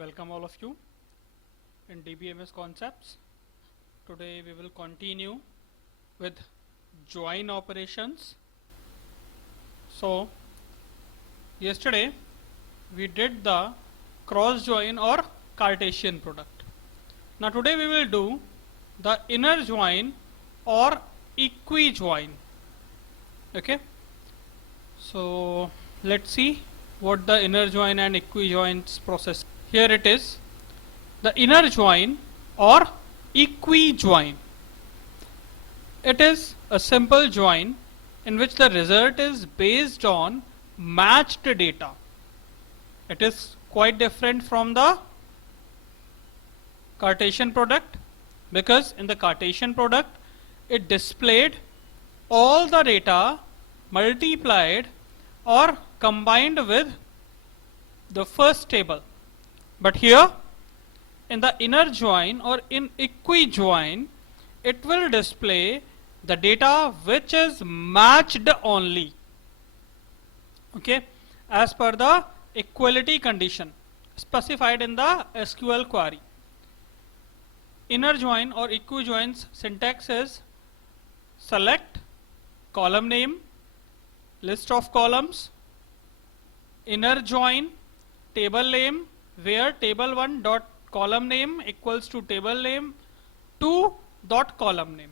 Welcome all of you in DBMS concepts. Today we will continue with join operations. So yesterday we did the cross join or Cartesian product. Now today we will do the inner join or equi join. Okay, so let's see what the inner join and equi joins process. Here it is, the inner join or equi join. It is a simple join in which the result is based on matched data. It is quite different from the Cartesian product, because in the Cartesian product it displayed all the data multiplied or combined with the first table. But here in the inner join or in equi join, it will display the data which is matched only, okay, as per the equality condition specified in the SQL query. Inner join or equi join's syntax is select column name, list of columns, inner join table name, where table1 dot column name equals to table name 2 dot column name.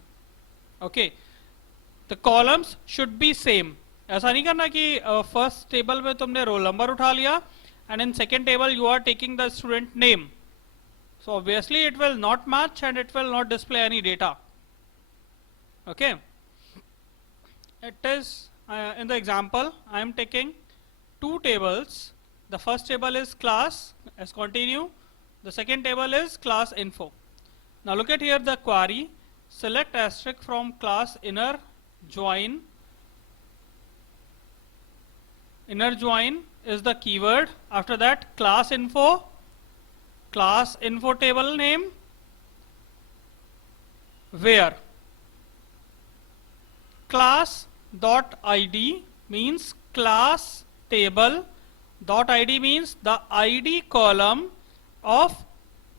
Okay, the columns should be same. ऐसा नहीं करना कि first table में तुमने roll number उठा लिया and in second table you are taking the student name. So obviously it will not match and it will not display any data. Okay, it is in the example I am taking two tables. The first table is class as continue, the second table is class info. Now look at here the query, select asterisk from class inner join. Inner join is the keyword. After that class info table name, where class dot id means class table dot id means the id column of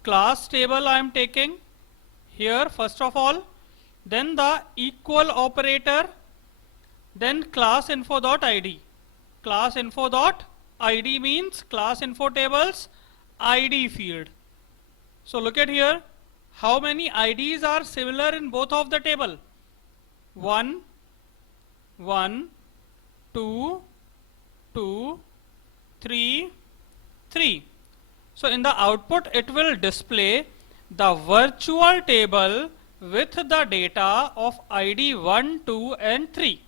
class table I am taking here first of all, then the equal operator, then class info dot id. Class info dot id means class info tables id field. So look at here, how many IDs are similar in both of the table? 1 1 2 2 3 3. So in the output it will display the virtual table with the data of ID 1, 2 and 3.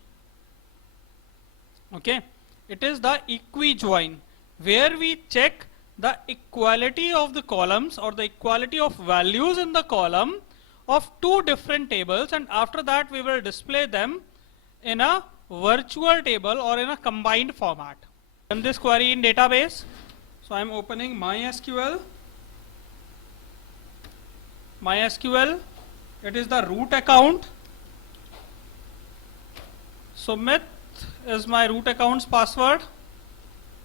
Okay, it is the equi join where we check the equality of the columns or the equality of values in the column of two different tables, and after that we will display them in a virtual table or in a combined format. Run this query in database. So I am opening MySQL. MySQL, it is the root account. Sumit is my root account's password.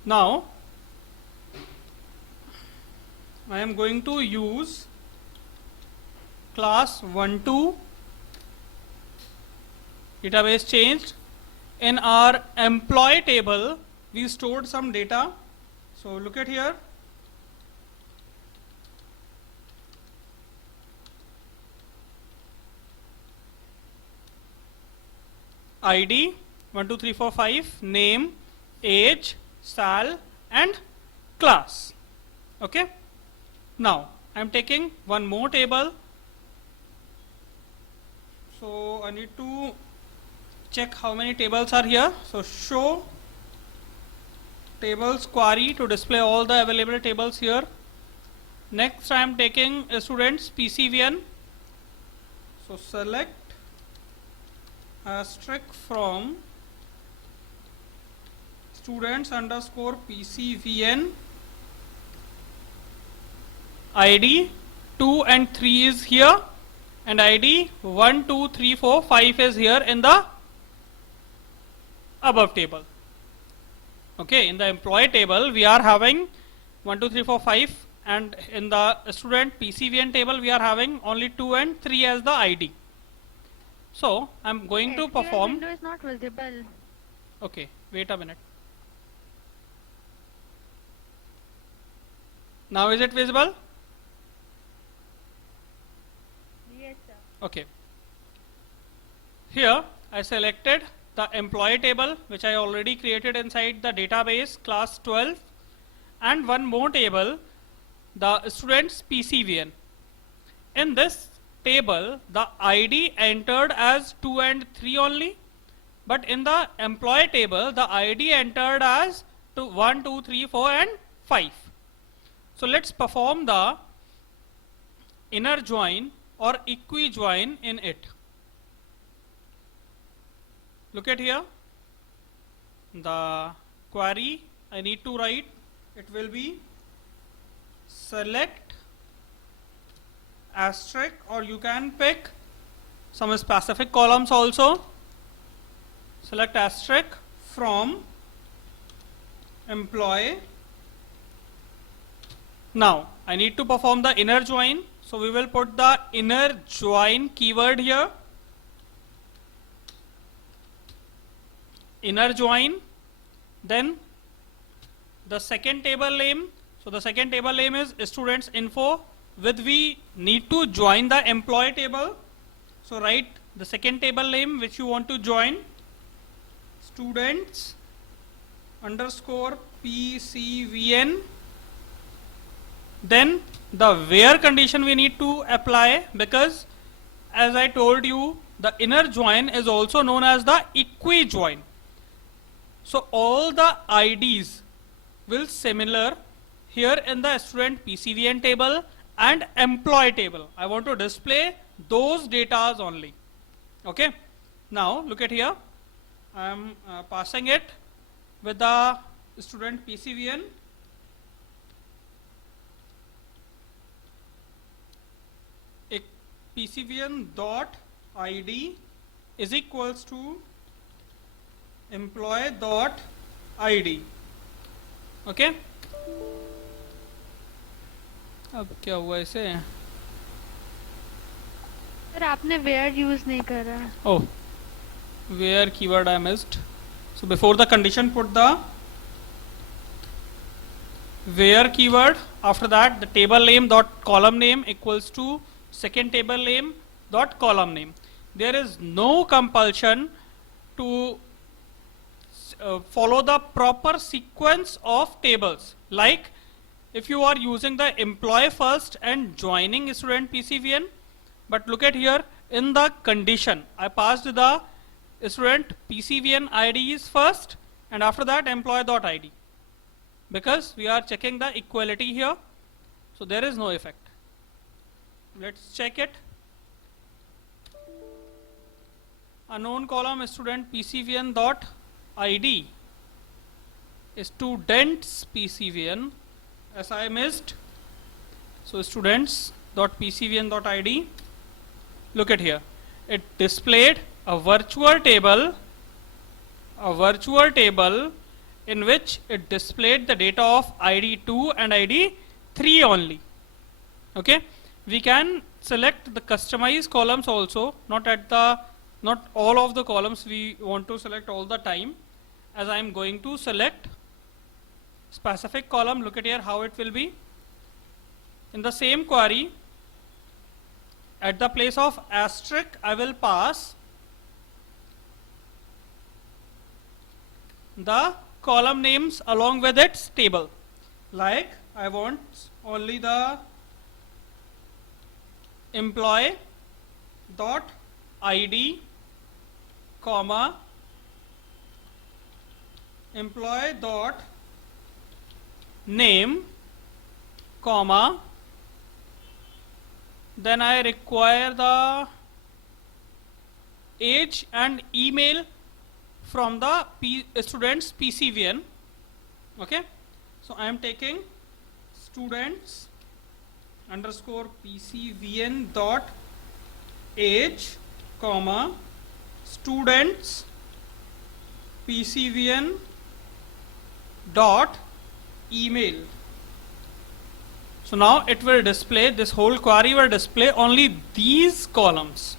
Now I am going to use class 1 2 database changed. In our employee table we stored some data. So look at here, ID 1 2 3 4 5, name, age, sal and class. Okay, now I am taking one more table. So I need to check how many tables are here. So show tables query to display all the available tables here. Next I am taking a student's PCVN. So select asterisk from students underscore PCVN. ID 2 and 3 is here and ID 1 2 3 4 5 is here in the above table. Okay, in the employee table we are having 1 2 3 4 5 and in the student PCVN table we are having only 2 and 3 as the ID. So I'm going to SQL perform. window is not visible. Okay, wait a minute. Now is it visible? Yes, sir. Okay. Here I selected the employee table which I already created inside the database class 12, and one more table, the students PCVN. In this table the ID entered as 2 and 3 only, but in the employee table the ID entered as 1, 2, 3, 4 and 5. So let's perform the inner join or equi join in it. Look at here, the query I need to write, it will be select asterisk, or you can pick some specific columns also. Select asterisk from employee. Now I need to perform the inner join, so we will put the inner join keyword here. Inner join, then the second table name. So the second table name is students info, with we need to join the employee table. So write the second table name which you want to join, students underscore PCVN. Then the where condition we need to apply, because as I told you, the inner join is also known as the equi join. So all the IDs will similar here in the student PCVN table and employee table. I want to display those datas only. Okay. Now look at here. I am passing it with the student PCVN. PCVN dot ID is equals to employee dot ID. Okay. अब क्या हुआ इसे? Sir आपने where use नहीं करा. Oh, where keyword I missed. So before the condition put the where keyword. After that the table name dot column name equals to second table name dot column name. There is no compulsion to follow the proper sequence of tables. Like if you are using the employee first and joining student PCVN, but look at here in the condition I passed the student PCVN ID is first and after that employee dot ID, because we are checking the equality here. So there is no effect. Let's check it. Unknown column student PCVN dot ID, students PCVN, as I missed. So students dot PCVN dot ID. Look at here. It displayed a virtual table in which it displayed the data of ID 2 and ID 3 only. Okay. We can select the customized columns also, not all of the columns we want to select all the time. As I am going to select specific column, look at here how it will be. In the same query, at the place of asterisk I will pass the column names along with its table. Like I want only the employee dot ID comma employee dot name comma, then I require the age and email from the students PCVN. Okay. So I am taking students underscore PCVN dot age comma students PCVN dot email. So now it will display, this whole query will display only these columns.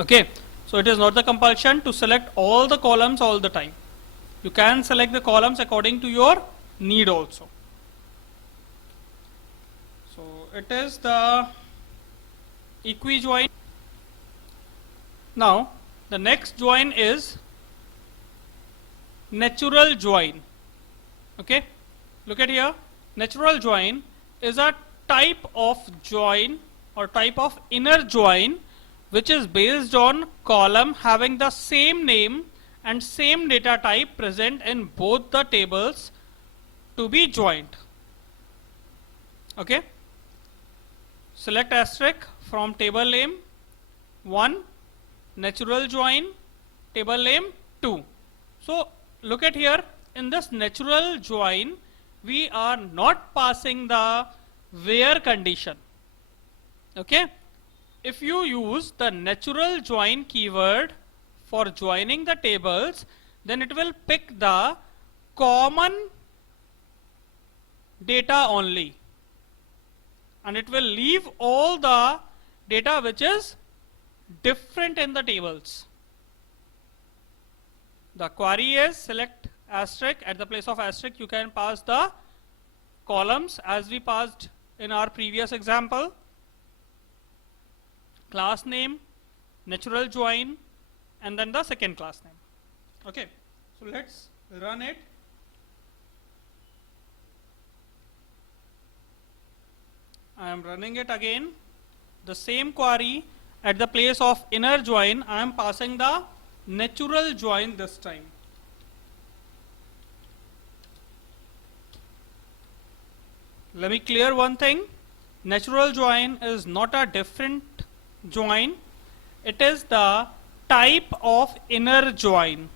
Okay, so it is not the compulsion to select all the columns all the time. You can select the columns according to your need also. So it is the equi-join. Now the next join is natural join. Okay, look at here. Natural join is a type of join or type of inner join which is based on column having the same name and same data type present in both the tables to be joined. Okay, select asterisk from table name 1, natural join, table name 2. So look at here, in this natural join we are not passing the where condition. Okay, if you use the natural join keyword for joining the tables, then it will pick the common data only and it will leave all the data which is different in the tables. The query is select asterisk, at the place of asterisk you can pass the columns as we passed in our previous example, class name, natural join, and then the second class name. Okay, so let's run it. I am running it again. The same query, at the place of inner join I am passing the natural join this time. Let me clear one thing. Natural join is not a different join. It is the type of inner join.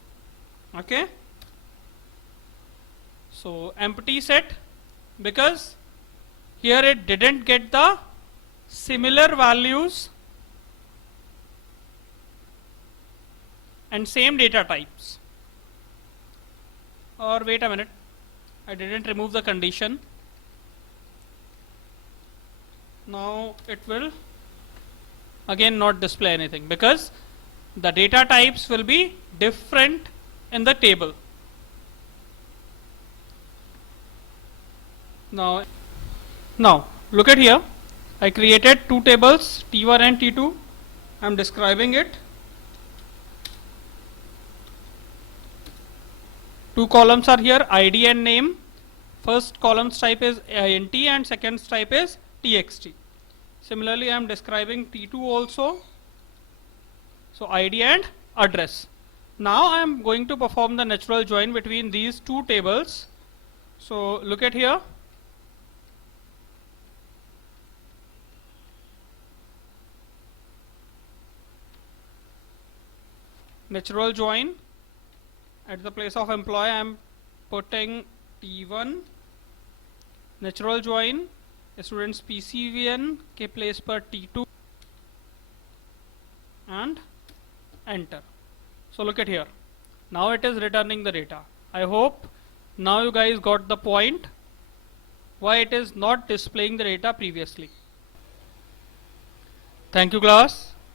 Okay, so empty set, because here it didn't get the similar values and same data types. Or wait a minute, I didn't remove the condition. Now it will again not display anything because the data types will be different in the table. Now look at here, I created two tables T1 and T2. I am describing it. Two columns are here, ID and name. First column's type is int and second type is txt. Similarly I am describing T2 also. So ID and address. Now I am going to perform the natural join between these two tables. So look at here. Natural join, at the place of employee I am putting T1. Natural join, students PCVN के place पर T2 and enter. So look at here, now it is returning the data. I hope now you guys got the point why it is not displaying the data previously. Thank you class.